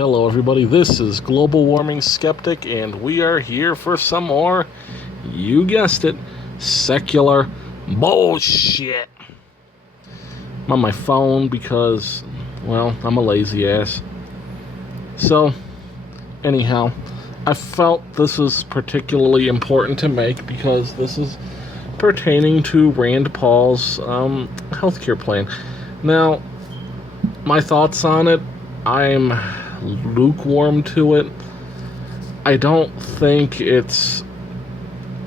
Hello everybody, this is Global Warming Skeptic, and we are here for some more, you guessed it, secular bullshit. I'm on my phone because, well, I'm a lazy ass. So, anyhow, I felt this was particularly important to make because this is pertaining to Rand Paul's healthcare plan. Now, my thoughts on it, I'm lukewarm to it. I don't think it's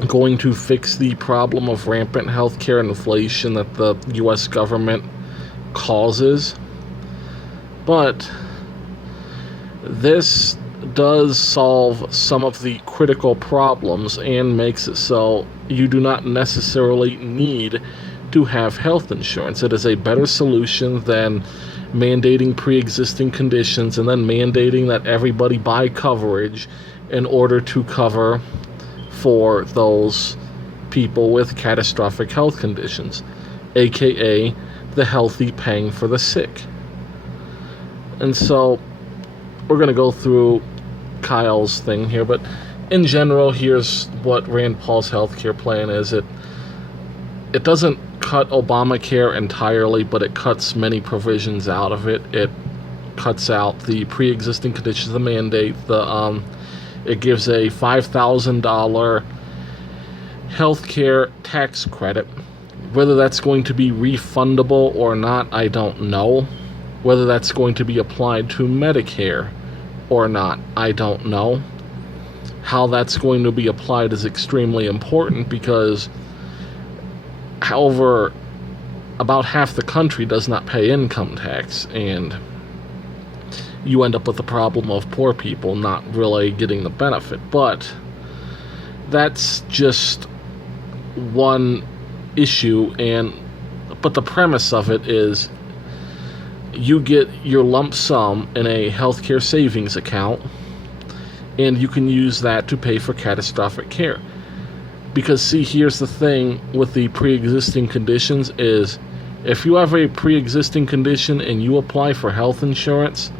going to fix the problem of rampant healthcare inflation that the US government causes. But this does solve some of the critical problems and makes it so you do not necessarily need to have health insurance. It is a better solution than mandating pre-existing conditions and then mandating that everybody buy coverage in order to cover for those people with catastrophic health conditions, aka the healthy paying for the sick. And so we're going to go through Kyle's thing here, but in general, here's what Rand Paul's healthcare plan is. It doesn't cut Obamacare entirely, but it cuts many provisions out of it. It cuts out the pre-existing conditions of the mandate. It gives a $5,000 healthcare tax credit. Whether that's going to be refundable or not, I don't know. Whether that's going to be applied to Medicare or not, I don't know. How that's going to be applied is extremely important because, however, about half the country does not pay income tax, and you end up with the problem of poor people not really getting the benefit. But that's just one issue, but the premise of it is you get your lump sum in a healthcare savings account, and you can use that to pay for catastrophic care. Because, see, here's the thing with the pre-existing conditions is if you have a pre-existing condition and you apply for health insurance,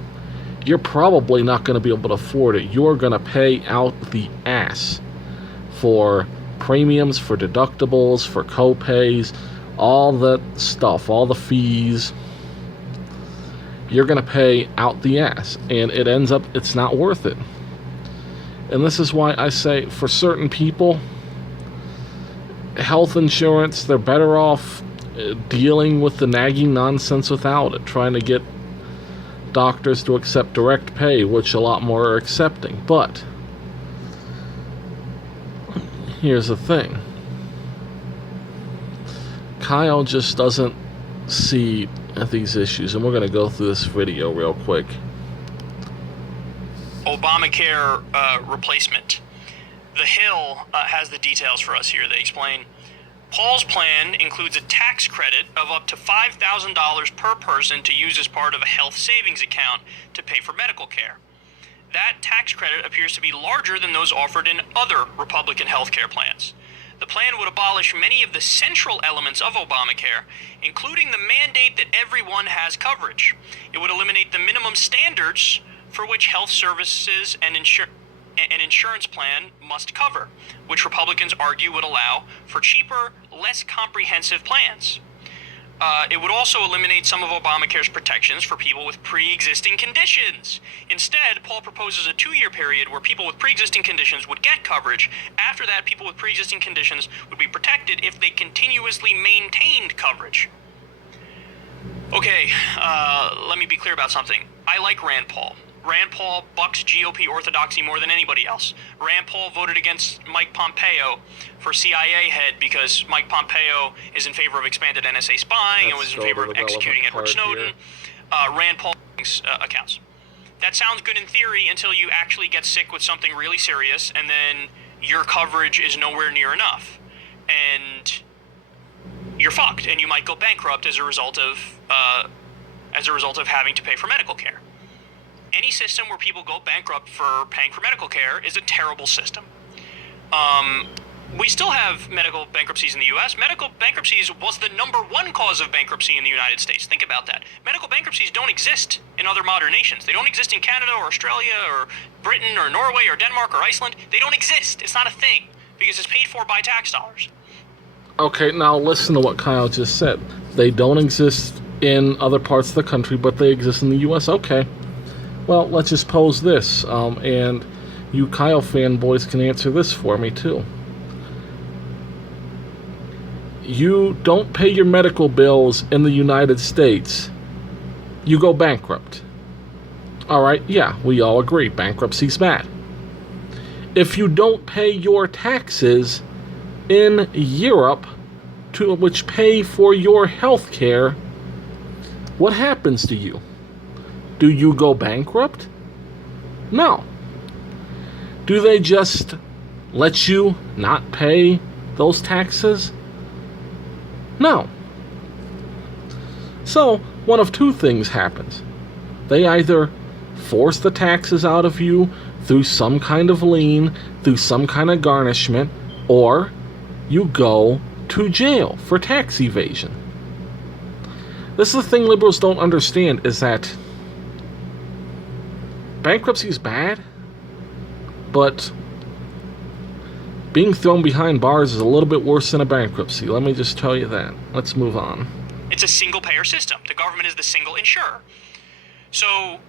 you're probably not going to be able to afford it. You're going to pay out the ass for premiums, for deductibles, for co-pays, all the stuff, all the fees. You're going to pay out the ass, and it ends up, it's not worth it. And this is why I say, for certain people, health insurance, they're better off dealing with the nagging nonsense without it, trying to get doctors to accept direct pay, which a lot more are accepting. But here's the thing. Kyle just doesn't see these issues, and we're going to go through this video real quick. Obamacare replacement. The Hill has the details for us here. They explain, Paul's plan includes a tax credit of up to $5,000 per person to use as part of a health savings account to pay for medical care. That tax credit appears to be larger than those offered in other Republican healthcare plans. The plan would abolish many of the central elements of Obamacare, including the mandate that everyone has coverage. It would eliminate the minimum standards for which health services and an insurance plan must cover, which Republicans argue would allow for cheaper, less comprehensive plans. It would also eliminate some of Obamacare's protections for people with pre-existing conditions. Instead, Paul proposes a 2-year period where people with pre-existing conditions would get coverage. After that, people with pre-existing conditions would be protected if they continuously maintained coverage. Okay, let me be clear about something. I like Rand Paul. Rand Paul bucks GOP orthodoxy more than anybody else. Rand Paul voted against Mike Pompeo for CIA head because Mike Pompeo is in favor of expanded NSA spying and was in favor of executing Edward Snowden. Rand Paul accounts. That sounds good in theory until you actually get sick with something really serious, and then your coverage is nowhere near enough, and you're fucked, and you might go bankrupt as a result of having to pay for medical care. Any system where people go bankrupt for paying for medical care is a terrible system. we still have medical bankruptcies in the U.S. Medical bankruptcies was the #1 cause of bankruptcy in the United States. Think about that. Medical bankruptcies don't exist in other modern nations. They don't exist in Canada or Australia or Britain or Norway or Denmark or Iceland. They don't exist. It's not a thing because it's paid for by tax dollars. Okay, now listen to what Kyle just said. They don't exist in other parts of the country, but they exist in the U.S. Okay. Well, let's just pose this, and you Kyle fanboys can answer this for me, too. You don't pay your medical bills in the United States, you go bankrupt. Alright, yeah, we all agree, bankruptcy's bad. If you don't pay your taxes in Europe, which pay for your health care, what happens to you? Do you go bankrupt? No. Do they just let you not pay those taxes? No. So, one of two things happens. They either force the taxes out of you through some kind of lien, through some kind of garnishment, or you go to jail for tax evasion. This is the thing liberals don't understand, is that bankruptcy is bad, but being thrown behind bars is a little bit worse than a bankruptcy. Let me just tell you that. Let's move on. It's a single-payer system. The government is the single insurer. So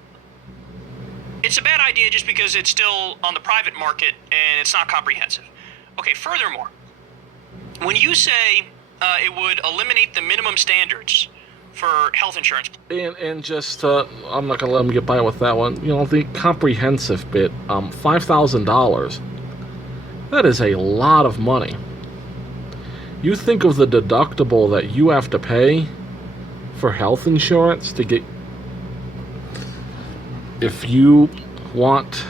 it's a bad idea just because it's still on the private market and it's not comprehensive. Okay, furthermore, when you say it would eliminate the minimum standards for health insurance. And just, I'm not going to let them get by with that one. You know, the comprehensive bit, $5,000, that is a lot of money. You think of the deductible that you have to pay for health insurance to get, if you want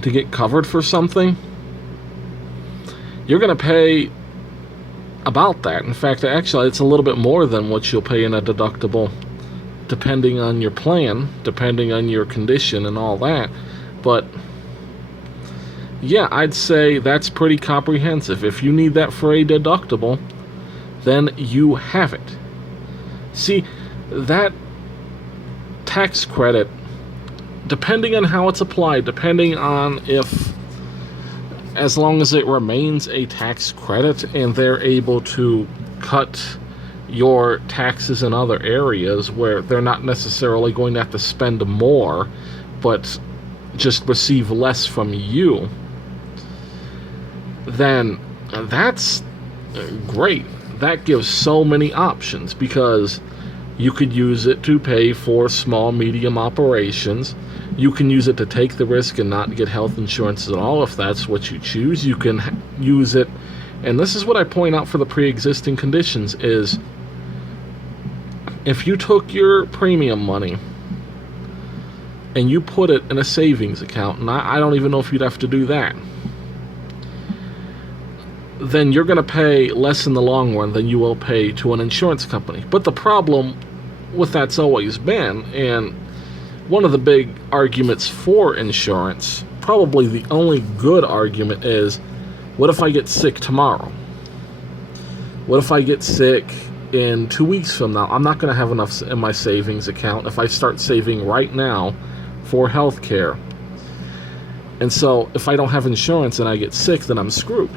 to get covered for something, you're going to pay about that. In fact, actually, it's a little bit more than what you'll pay in a deductible, depending on your plan, depending on your condition and all that. But yeah, I'd say that's pretty comprehensive. If you need that for a deductible, then you have it. See, that tax credit, depending on how it's applied, depending on if, as long as it remains a tax credit and they're able to cut your taxes in other areas where they're not necessarily going to have to spend more, but just receive less from you, then that's great. That gives so many options, because you could use it to pay for small, medium operations. You can use it to take the risk and not get health insurance at all if that's what you choose. You can use it, and this is what I point out for the pre-existing conditions, is if you took your premium money and you put it in a savings account, and I don't even know if you'd have to do that, then you're going to pay less in the long run than you will pay to an insurance company. But the problem with that's always been, and one of the big arguments for insurance, probably the only good argument, is, what if I get sick tomorrow? What if I get sick in 2 weeks from now? I'm not going to have enough in my savings account if I start saving right now for health care. And so if I don't have insurance and I get sick, then I'm screwed.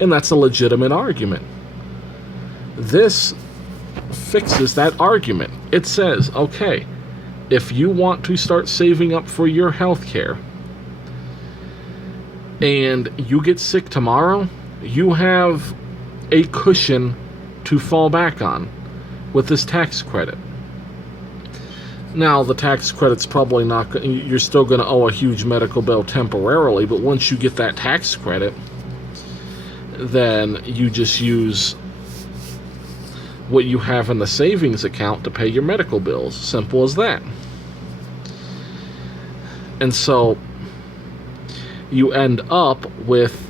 And that's a legitimate argument. This fixes that argument. It says, okay, if you want to start saving up for your health care and you get sick tomorrow, you have a cushion to fall back on with this tax credit. Now, the tax credit's probably not, you're still going to owe a huge medical bill temporarily, but once you get that tax credit, then you just use what you have in the savings account to pay your medical bills. Simple as that. And so you end up with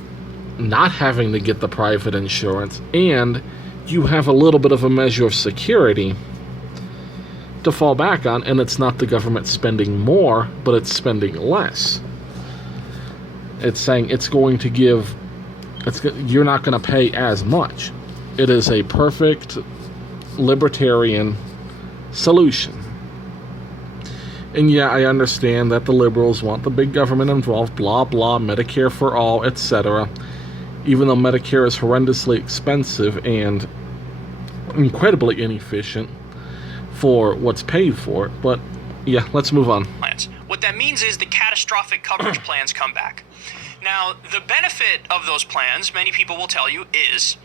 not having to get the private insurance, and you have a little bit of a measure of security to fall back on, and it's not the government spending more, but it's spending less. It's saying it's going to give you're not going to pay as much. It is a perfect libertarian solution. And yeah, I understand that the liberals want the big government involved, blah, blah, Medicare for all, etc. Even though Medicare is horrendously expensive and incredibly inefficient for what's paid for it. But yeah, let's move on. What that means is the catastrophic coverage plans come back. Now, the benefit of those plans, many people will tell you, is,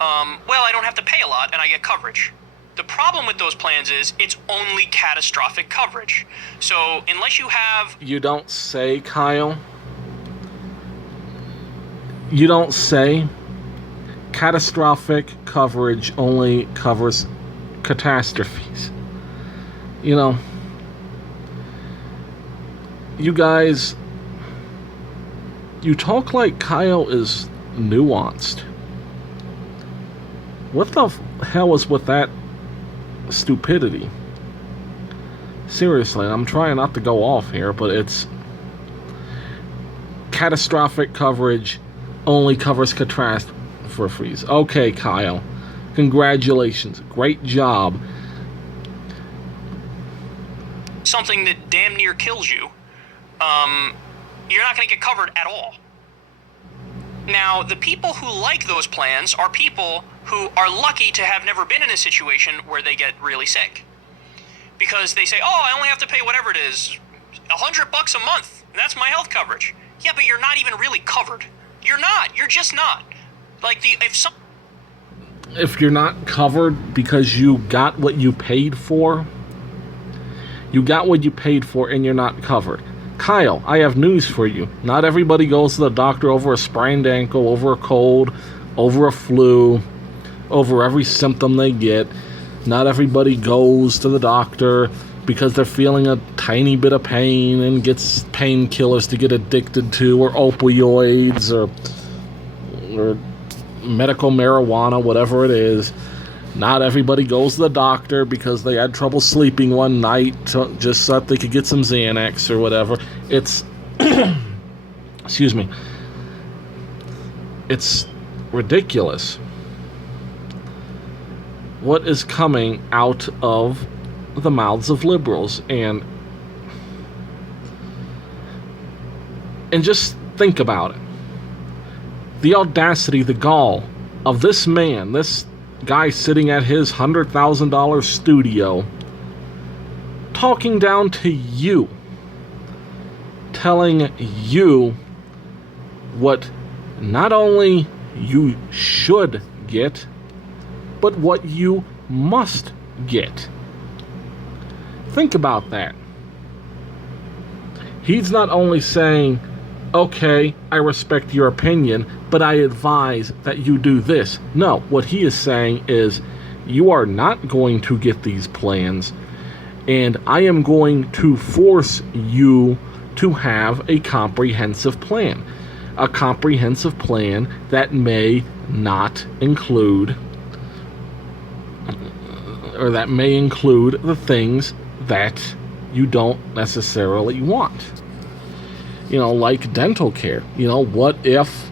well, I don't have to pay a lot and I get coverage. The problem with those plans is it's only catastrophic coverage. So unless you have... You don't say, Kyle. You don't say catastrophic coverage only covers catastrophes. You know, you guys, you talk like Kyle is nuanced. What the hell is with that stupidity? Seriously, I'm trying not to go off here, but it's catastrophic coverage only covers catastrophes. Okay, Kyle, congratulations, great job. Something that damn near kills you, you're not going to get covered at all. Now, the people who like those plans are people who are lucky to have never been in a situation where they get really sick. Because they say, oh, I only have to pay whatever it is, $100 a month, and that's my health coverage. Yeah, but you're not even really covered. You're not. You're just not. Like, if you're not covered because you got what you paid for, you got what you paid for and you're not covered. Kyle, I have news for you. Not everybody goes to the doctor over a sprained ankle, over a cold, over a flu, over every symptom they get. Not everybody goes to the doctor because they're feeling a tiny bit of pain and gets painkillers to get addicted to, or opioids, or medical marijuana, whatever it is. Not everybody goes to the doctor because they had trouble sleeping one night just so that they could get some Xanax or whatever. It's excuse me. It's ridiculous what is coming out of the mouths of liberals, and just think about it. The audacity, the gall of this man, this guy sitting at his $100,000 studio, talking down to you, telling you what not only you should get, but what you must get. Think about that. He's not only saying, okay, I respect your opinion, but I advise that you do this. No, what he is saying is, you are not going to get these plans, and I am going to force you to have a comprehensive plan. A comprehensive plan that may not include, or that may include the things that you don't necessarily want. You know, like dental care. You know, what if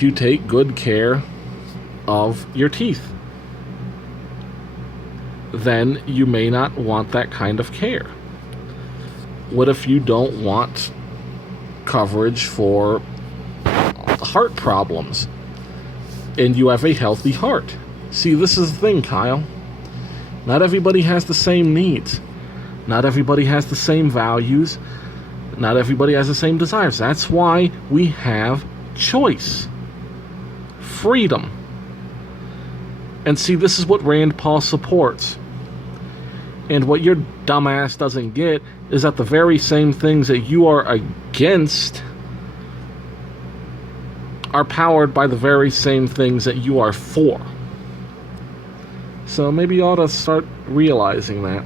you take good care of your teeth? Then you may not want that kind of care. What if you don't want coverage for heart problems and you have a healthy heart? See, this is the thing, Kyle. Not everybody has the same needs. Not everybody has the same values. Not everybody has the same desires. That's why we have choice. Freedom. And see, this is what Rand Paul supports. And what your dumbass doesn't get is that the very same things that you are against are powered by the very same things that you are for. So maybe you ought to start realizing that,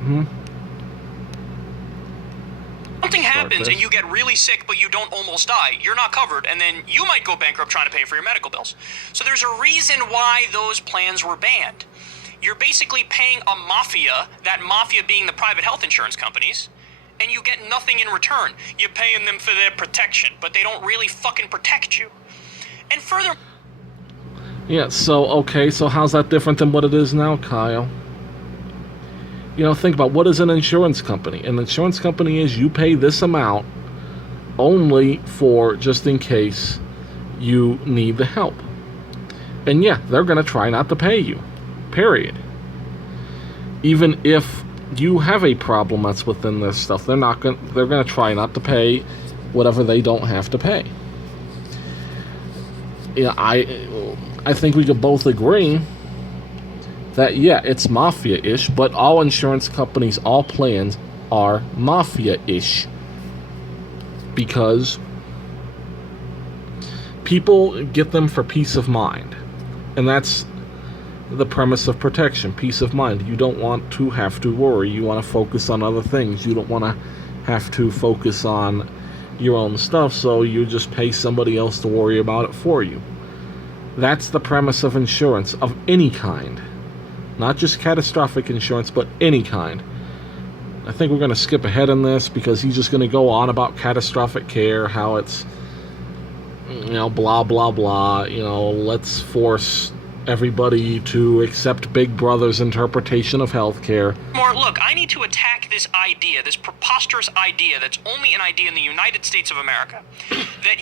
Something happens and you get really sick, but you don't almost die. You're not covered, and then you might go bankrupt trying to pay for your medical bills. So there's a reason why those plans were banned. You're basically paying a mafia, that mafia being the private health insurance companies, and you get nothing in return. You're paying them for their protection, but they don't really fucking protect you. And further... Yeah, so how's that different than what it is now, Kyle? Think about, what is an insurance company? An insurance company is you pay this amount only for just in case you need the help. And yeah, they're going to try not to pay you. Period. Even if you have a problem that's within this stuff, they're going to try not to pay whatever they don't have to pay. Yeah, I think we could both agree that, yeah, it's mafia-ish, but all insurance companies, all plans are mafia-ish. Because people get them for peace of mind. And that's the premise of protection, peace of mind. You don't want to have to worry. You want to focus on other things. You don't want to have to focus on your own stuff, so you just pay somebody else to worry about it for you. That's the premise of insurance of any kind. Not just catastrophic insurance, but any kind. I think we're going to skip ahead in this because he's just going to go on about catastrophic care, how it's, blah, blah, blah. Let's force everybody to accept Big Brother's interpretation of healthcare. Look, I need to attack this idea, this preposterous idea that's only an idea in the United States of America, that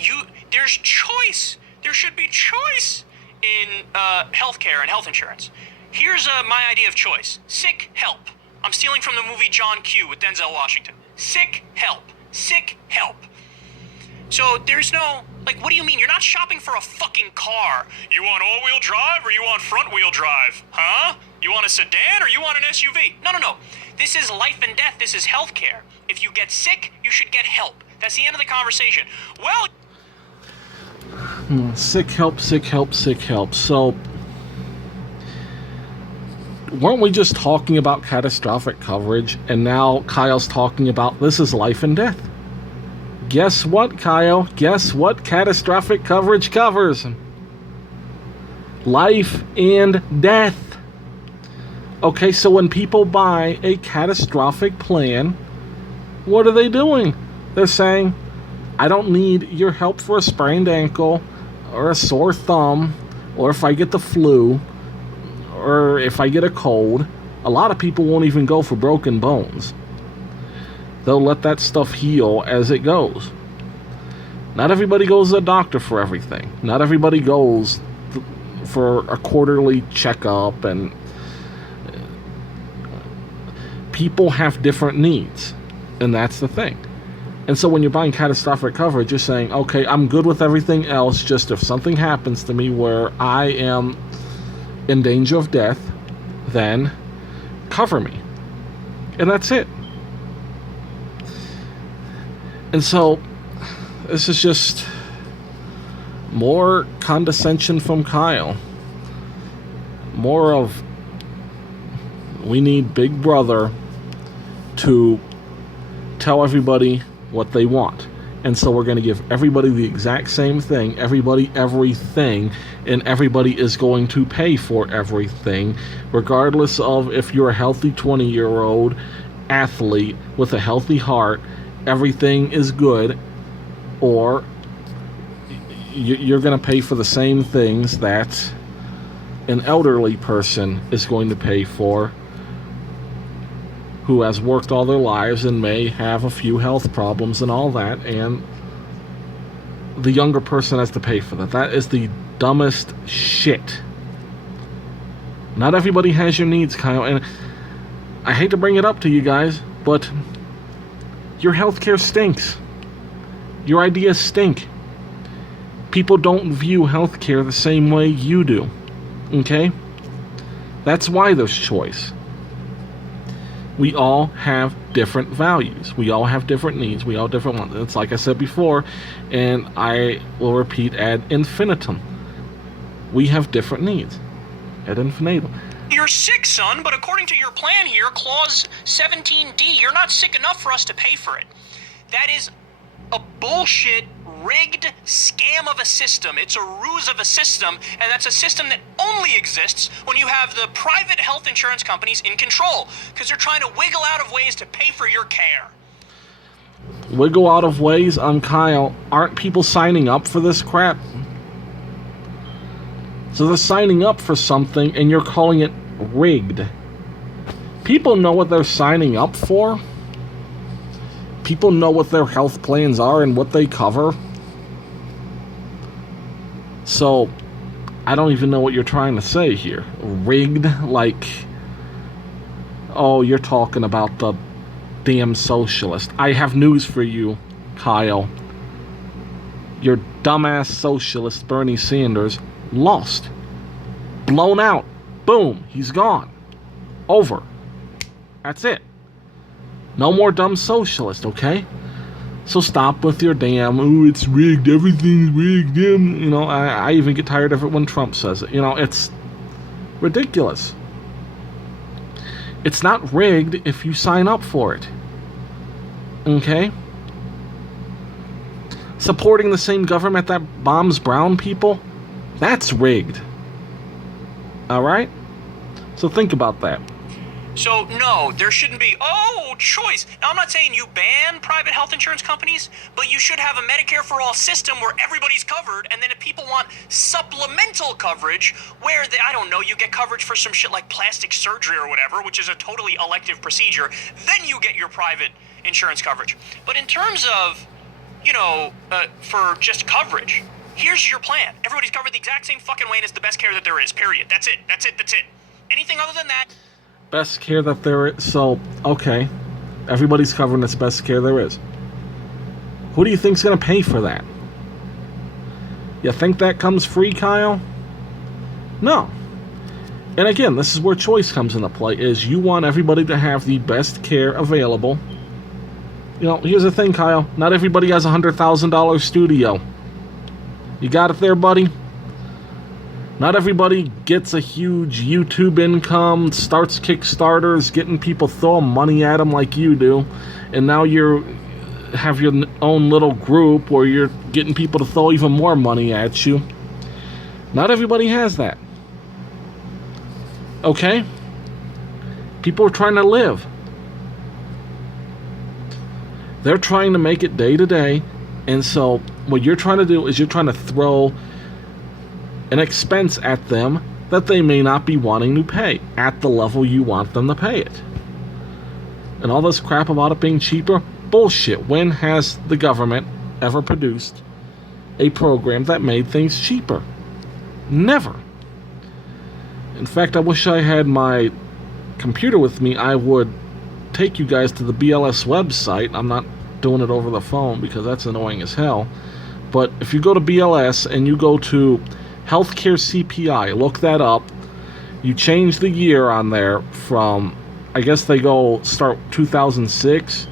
there's choice. There should be choice in healthcare and health insurance. Here's my idea of choice. Sick help. I'm stealing from the movie John Q with Denzel Washington. Sick help. Sick help. So there's no, what do you mean? You're not shopping for a fucking car. You want all-wheel drive or you want front-wheel drive? Huh? You want a sedan or you want an SUV? No. This is life and death. This is healthcare. If you get sick, you should get help. That's the end of the conversation. Well... Sick help, sick help, sick help. So, weren't we just talking about catastrophic coverage, and now Kyle's talking about this is life and death? Guess what, Kyle? Guess what catastrophic coverage covers? Life and death. Okay, so when people buy a catastrophic plan, what are they doing? They're saying, I don't need your help for a sprained ankle or a sore thumb, or if I get the flu, or if I get a cold. A lot of people won't even go for broken bones. They'll let that stuff heal as it goes. Not everybody goes to the doctor for everything. Not everybody goes for a quarterly checkup, and people have different needs, and that's the thing. And so when you're buying catastrophic coverage, you're saying, okay, I'm good with everything else, just if something happens to me where I am in danger of death, then cover me. And that's it. And so this is just more condescension from Kyle. More of, we need Big Brother to tell everybody what they want. And so we're going to give everybody the exact same thing, everybody everything, and everybody is going to pay for everything, regardless of if you're a healthy 20-year-old athlete with a healthy heart, everything is good, or you're going to pay for the same things that an elderly person is going to pay for, who has worked all their lives and may have a few health problems and all that, and the younger person has to pay for that. That is the dumbest shit. Not everybody has your needs, Kyle, and I hate to bring it up to you guys, but your healthcare stinks. Your ideas stink. People don't view healthcare the same way you do, okay? That's why there's choice. We all have different values. We all have different needs. We all different ones. It's like I said before, and I will repeat ad infinitum. We have different needs. Ad infinitum. You're sick, son, but according to your plan here, clause 17D, you're not sick enough for us to pay for it. That is a bullshit, rigged scam of a system. It's a ruse of a system, and that's a system that only exists when you have the private health insurance companies in control, because they're trying to wiggle out of ways to pay for your care. Wiggle out of ways? Kyle, aren't people signing up for this crap? So they're signing up for something and you're calling it rigged. People know what they're signing up for. People know what their health plans are and what they cover. So, I don't even know what you're trying to say here. Rigged? Like, oh, you're talking about the damn socialist. I have news for you, Kyle. Your dumbass socialist, Bernie Sanders, lost. Blown out. Boom. He's gone. Over. That's it. No more dumb socialist, okay? So stop with your damn, oh, it's rigged, everything's rigged. You know, I even get tired of it when Trump says it. You know, it's ridiculous. It's not rigged if you sign up for it. Okay? Supporting the same government that bombs brown people, that's rigged. Alright? So think about that. So, no, there shouldn't be, choice. Now, I'm not saying you ban private health insurance companies, but you should have a Medicare for all system where everybody's covered, and then if people want supplemental coverage, where, I don't know, you get coverage for some shit like plastic surgery or whatever, which is a totally elective procedure, then you get your private insurance coverage. But in terms of, for just coverage, here's your plan. Everybody's covered the exact same fucking way, and it's the best care that there is, period. That's it. Anything other than that... Best care that there is. So, okay. Everybody's covering this best care there is. Who do you think's going to pay for that? You think that comes free, Kyle? No. And again, this is where choice comes into play, is you want everybody to have the best care available. You know, here's the thing, Kyle. Not everybody has a $100,000 studio. You got it there, buddy? Not everybody gets a huge YouTube income, starts Kickstarters, getting people throwing money at them like you do, and now you have your own little group where you're getting people to throw even more money at you. Not everybody has that. Okay? People are trying to live. They're trying to make it day to day, and so what you're trying to do is you're trying to throw an expense at them that they may not be wanting to pay at the level you want them to pay it. And all this crap about it being cheaper, bullshit. When has the government ever produced a program that made things cheaper? Never. In fact, I wish I had my computer with me. I would take you guys to the BLS website. I'm not doing it over the phone because that's annoying as hell. But if you go to BLS and you go to Healthcare CPI, look that up. You change the year on there from, I guess they start 2006.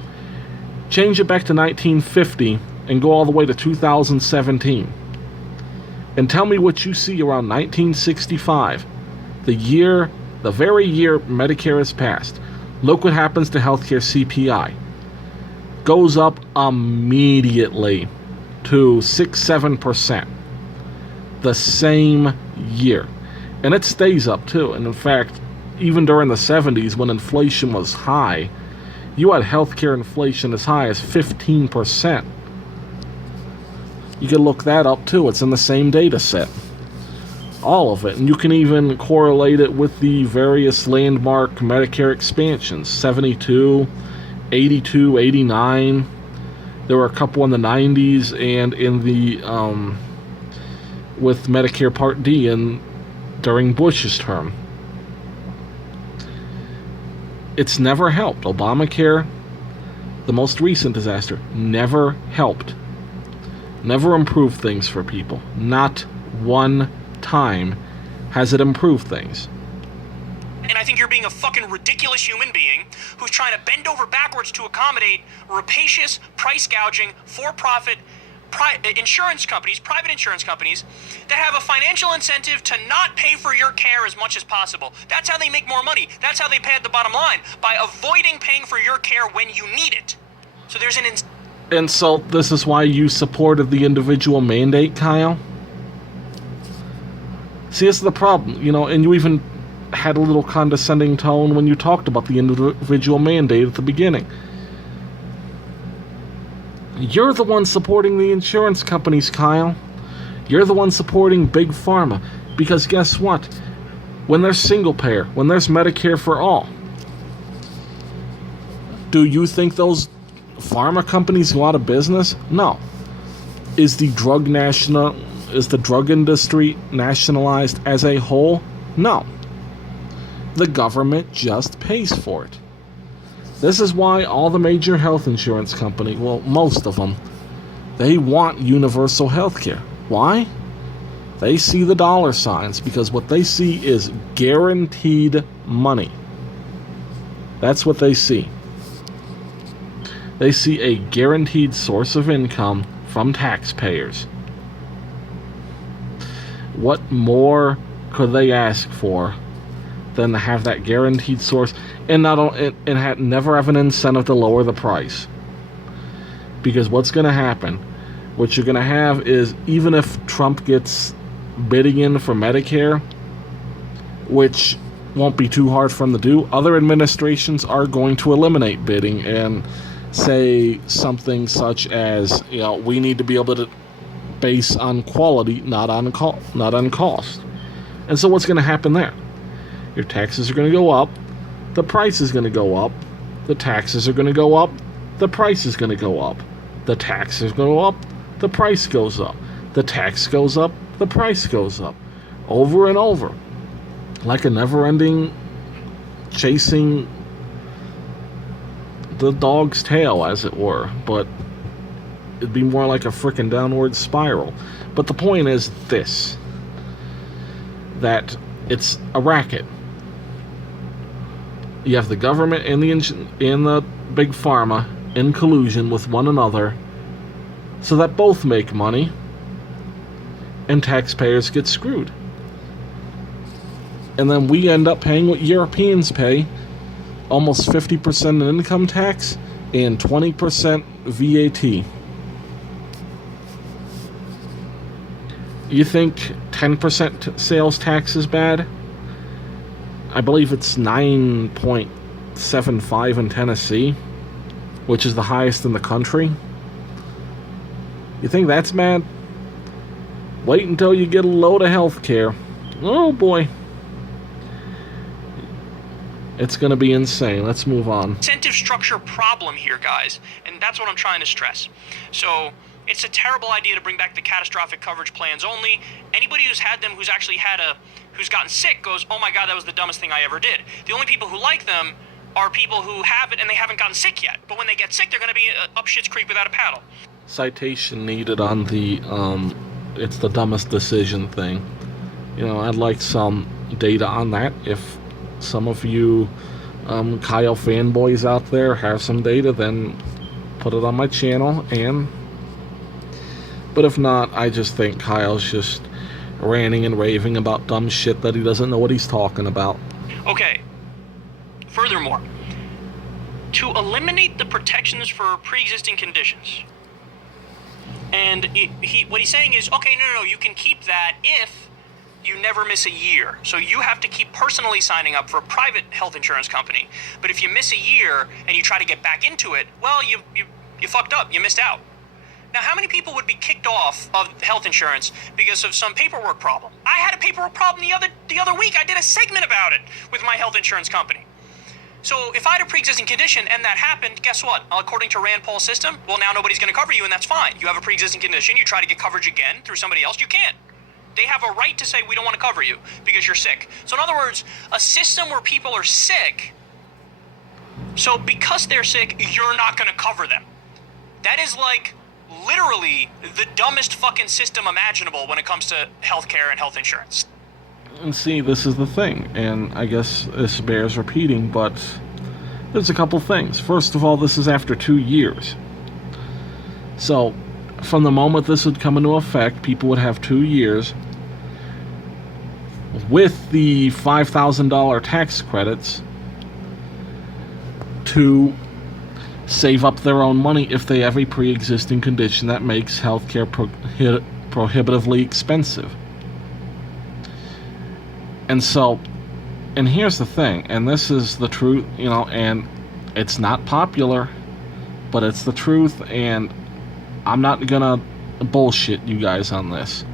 Change it back to 1950 and go all the way to 2017. And tell me what you see around 1965. The very year Medicare is passed. Look what happens to healthcare CPI. Goes up immediately to 6-7%. The same year. And it stays up too. And in fact, even during the 70s when inflation was high, you had healthcare inflation as high as 15%. You can look that up too. It's in the same data set. All of it. And you can even correlate it with the various landmark Medicare expansions. 72, 82, 89. There were a couple in the 90s and in the with Medicare Part D during Bush's term. It's never helped. Obamacare, the most recent disaster, never helped. Never improved things for people. Not one time has it improved things. And I think you're being a fucking ridiculous human being who's trying to bend over backwards to accommodate rapacious, price gouging, for-profit private insurance companies that have a financial incentive to not pay for your care as much as possible. That's how they make more money. That's how they pad the bottom line, by avoiding paying for your care when you need it. So there's an And so this is why you supported the individual mandate, Kyle? See, this is the problem, and you even had a little condescending tone when you talked about the individual mandate at the beginning. You're the one supporting the insurance companies, Kyle. You're the one supporting Big Pharma. Because guess what? When there's single payer, when there's Medicare for all, do you think those pharma companies go out of business? No. Is the drug industry nationalized as a whole? No. The government just pays for it. This is why all the major health insurance companies, well, most of them, they want universal health care. Why? They see the dollar signs, because what they see is guaranteed money. That's what they see. They see a guaranteed source of income from taxpayers. What more could they ask for than to have that guaranteed source and never have an incentive to lower the price? Because what's going to happen, what you're going to have is, even if Trump gets bidding in for Medicare, which won't be too hard for him to do, other administrations are going to eliminate bidding and say something such as, we need to be able to base on quality, not on cost. And so what's going to happen there? Your taxes are going to go up, the price is going to go up, the taxes are going to go up, the price is going to go up, the taxes go up, the price goes up, the tax goes up, the price goes up, over and over, like a never-ending chasing the dog's tail, as it were, but it'd be more like a freaking downward spiral. But the point is this, that it's a racket. You have the government and the big pharma in collusion with one another, so that both make money and taxpayers get screwed. And then we end up paying what Europeans pay, almost 50% in income tax and 20% VAT. You think 10% sales tax is bad? I believe it's 9.75 in Tennessee, which is the highest in the country. You think that's bad? Wait until you get a load of health care. Oh boy. It's going to be insane. Let's move on. Incentive structure problem here, guys, and that's what I'm trying to stress. So it's a terrible idea to bring back the catastrophic coverage plans only. Anybody who's had them, who's gotten sick, goes, oh my God, that was the dumbest thing I ever did. The only people who like them are people who have it and they haven't gotten sick yet. But when they get sick, they're going to be up shit's creek without a paddle. Citation needed on the it's the dumbest decision thing. I'd like some data on that. If some of you Kyle fanboys out there have some data, then put it on my channel. But if not, I just think Kyle's just ranting and raving about dumb shit that he doesn't know what he's talking about. Okay. Furthermore, to eliminate the protections for pre-existing conditions, and what he's saying is, okay, no, you can keep that if you never miss a year. So you have to keep personally signing up for a private health insurance company. But if you miss a year and you try to get back into it, well, you fucked up. You missed out. Now, how many people would be kicked off of health insurance because of some paperwork problem? I had a paperwork problem the other week. I did a segment about it with my health insurance company. So if I had a pre-existing condition and that happened, guess what? According to Rand Paul's system, well, now nobody's going to cover you, and that's fine. You have a pre-existing condition. You try to get coverage again through somebody else. You can't. They have a right to say, we don't want to cover you because you're sick. So in other words, a system where people are sick, so because they're sick, you're not going to cover them. That is like literally the dumbest fucking system imaginable when it comes to healthcare and health insurance. And see, this is the thing, and I guess this bears repeating, but there's a couple things. First of all, this is after 2 years. So, from the moment this would come into effect, people would have 2 years with the $5,000 tax credits to save up their own money if they have a pre-existing condition that makes healthcare prohibitively expensive. And so, and here's the thing, and this is the truth, and it's not popular, but it's the truth, and I'm not gonna bullshit you guys on this.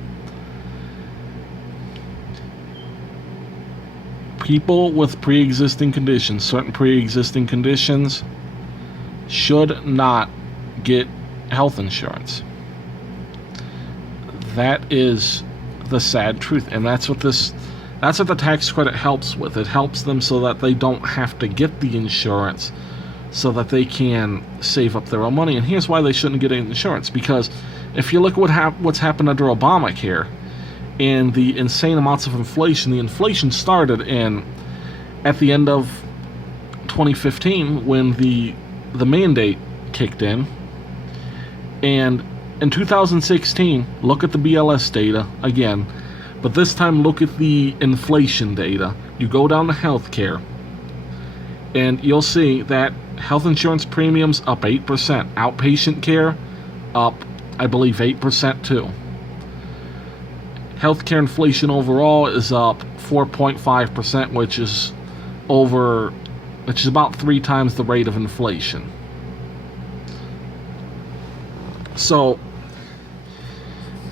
people with pre-existing conditions, certain pre-existing conditions, should not get health insurance. That is the sad truth, and that's what the tax credit helps with. It helps them so that they don't have to get the insurance, so that they can save up their own money. And here's why they shouldn't get insurance, because if you look at what's happened under Obamacare and the insane amounts of inflation, the inflation started at the end of 2015 when the mandate kicked in. And in 2016, look at the BLS data again, but this time look at the inflation data. You go down to healthcare, and you'll see that health insurance premiums up 8%. Outpatient care up, I believe, 8% too. Healthcare inflation overall is up 4.5%, which is about 3 times the rate of inflation. So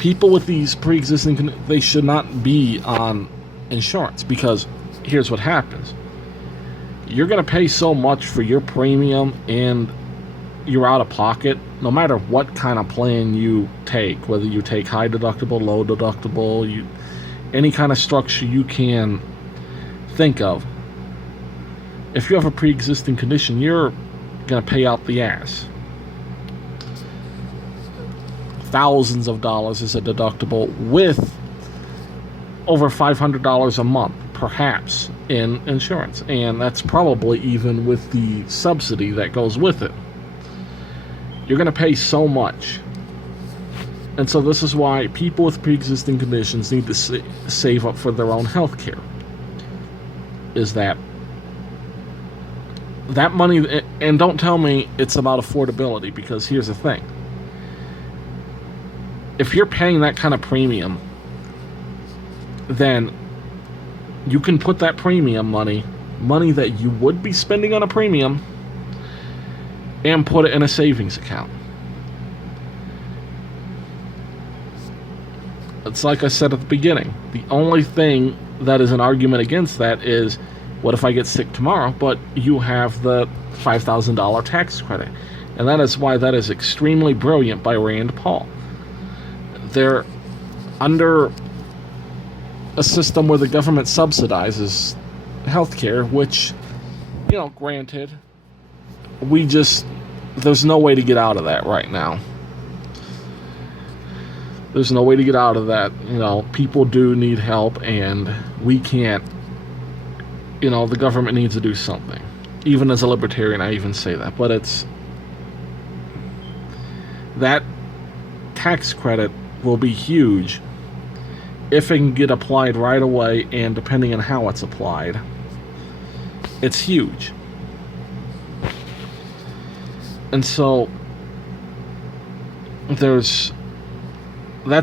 people with these pre-existing, they should not be on insurance, because here's what happens. You're going to pay so much for your premium and you're out of pocket, no matter what kind of plan you take, whether you take high deductible, low deductible, any kind of structure you can think of. If you have a pre-existing condition, you're going to pay out the ass. Thousands of dollars is a deductible, with over $500 a month, perhaps, in insurance. And that's probably even with the subsidy that goes with it. You're going to pay so much. And so this is why people with pre-existing conditions need to save up for their own health care. Is that money, and don't tell me it's about affordability, because here's the thing. If you're paying that kind of premium, then you can put that premium money that you would be spending on a premium, and put it in a savings account. It's like I said at the beginning. The only thing that is an argument against that is, what if I get sick tomorrow? But you have the $5,000 tax credit. And that is why that is extremely brilliant by Rand Paul. They're under a system where the government subsidizes healthcare, which, granted, there's no way to get out of that right now. There's no way to get out of that. People do need help, and we can't, the government needs to do something. Even as a libertarian, I even say that. But that tax credit will be huge if it can get applied right away, and depending on how it's applied, it's huge. And so that's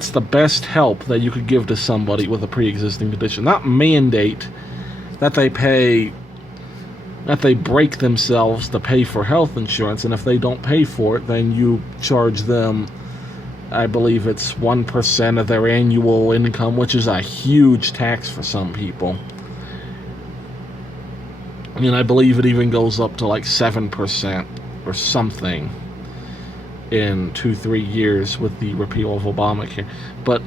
the best help that you could give to somebody with a pre-existing condition. Not mandate that they break themselves to pay for health insurance, and if they don't pay for it, then you charge them, I believe it's 1% of their annual income, which is a huge tax for some people. And I believe it even goes up to like 7% or something in 2-3 years with the repeal of Obamacare. But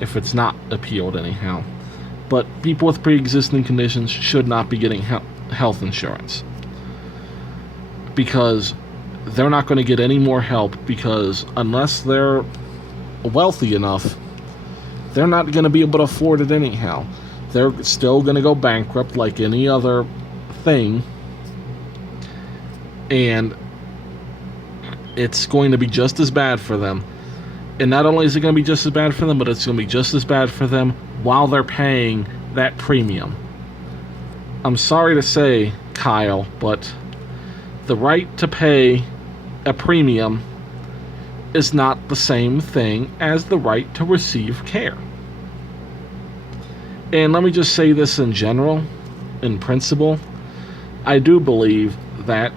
if it's not appealed anyhow. But people with pre-existing conditions should not be getting health insurance, because they're not going to get any more help, because unless they're wealthy enough, they're not going to be able to afford it anyhow. They're still going to go bankrupt like any other thing, and it's going to be just as bad for them. And not only is it going to be just as bad for them, but it's going to be just as bad for them while they're paying that premium. I'm sorry to say, Kyle, but the right to pay a premium is not the same thing as the right to receive care. And let me just say this in general, in principle, I do believe that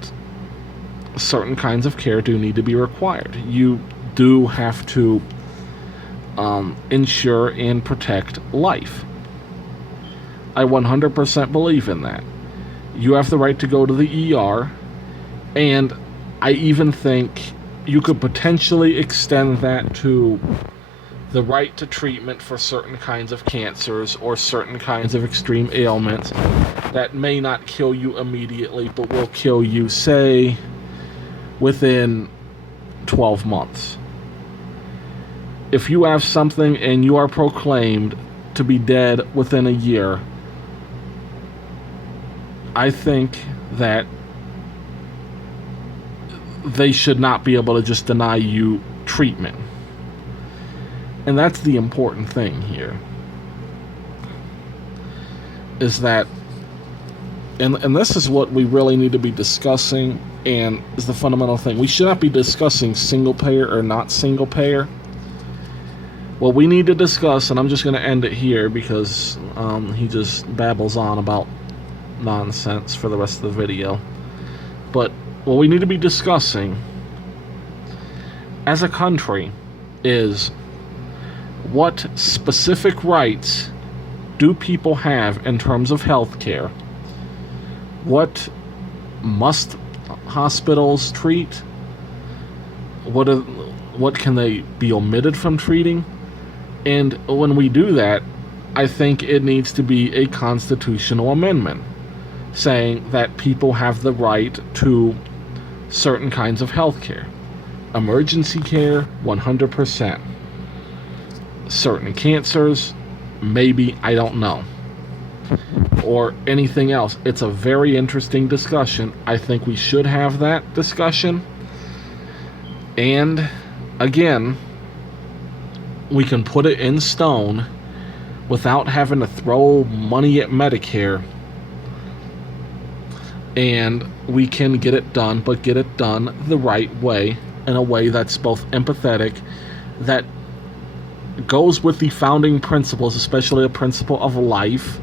certain kinds of care do need to be required. You do have to insure and protect life. I 100% believe in that. You have the right to go to the ER, and I even think you could potentially extend that to the right to treatment for certain kinds of cancers or certain kinds of extreme ailments that may not kill you immediately, but will kill you, say, within 12 months. If you have something and you are proclaimed to be dead within a year, I think that they should not be able to just deny you treatment. And that's the important thing here. Is that, and this is what we really need to be discussing, and is the fundamental thing. We should not be discussing single payer or not single payer. What we need to discuss, and I'm just going to end it here because he just babbles on about nonsense for the rest of the video. But what we need to be discussing as a country is what specific rights do people have in terms of health care? What must hospitals treat? What can they be omitted from treating? And when we do that, I think it needs to be a constitutional amendment saying that people have the right to certain kinds of health care. Emergency care, 100%. Certain cancers, maybe, I don't know. Or anything else. It's a very interesting discussion. I think we should have that discussion. And again, we can put it in stone without having to throw money at Medicare. And we can get it done, but get it done the right way, in a way that's both empathetic, that goes with the founding principles, especially the principle of life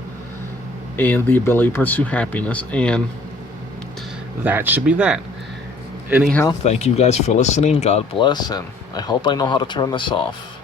and the ability to pursue happiness, and that should be that. Anyhow, thank you guys for listening. God bless, and I hope I know how to turn this off.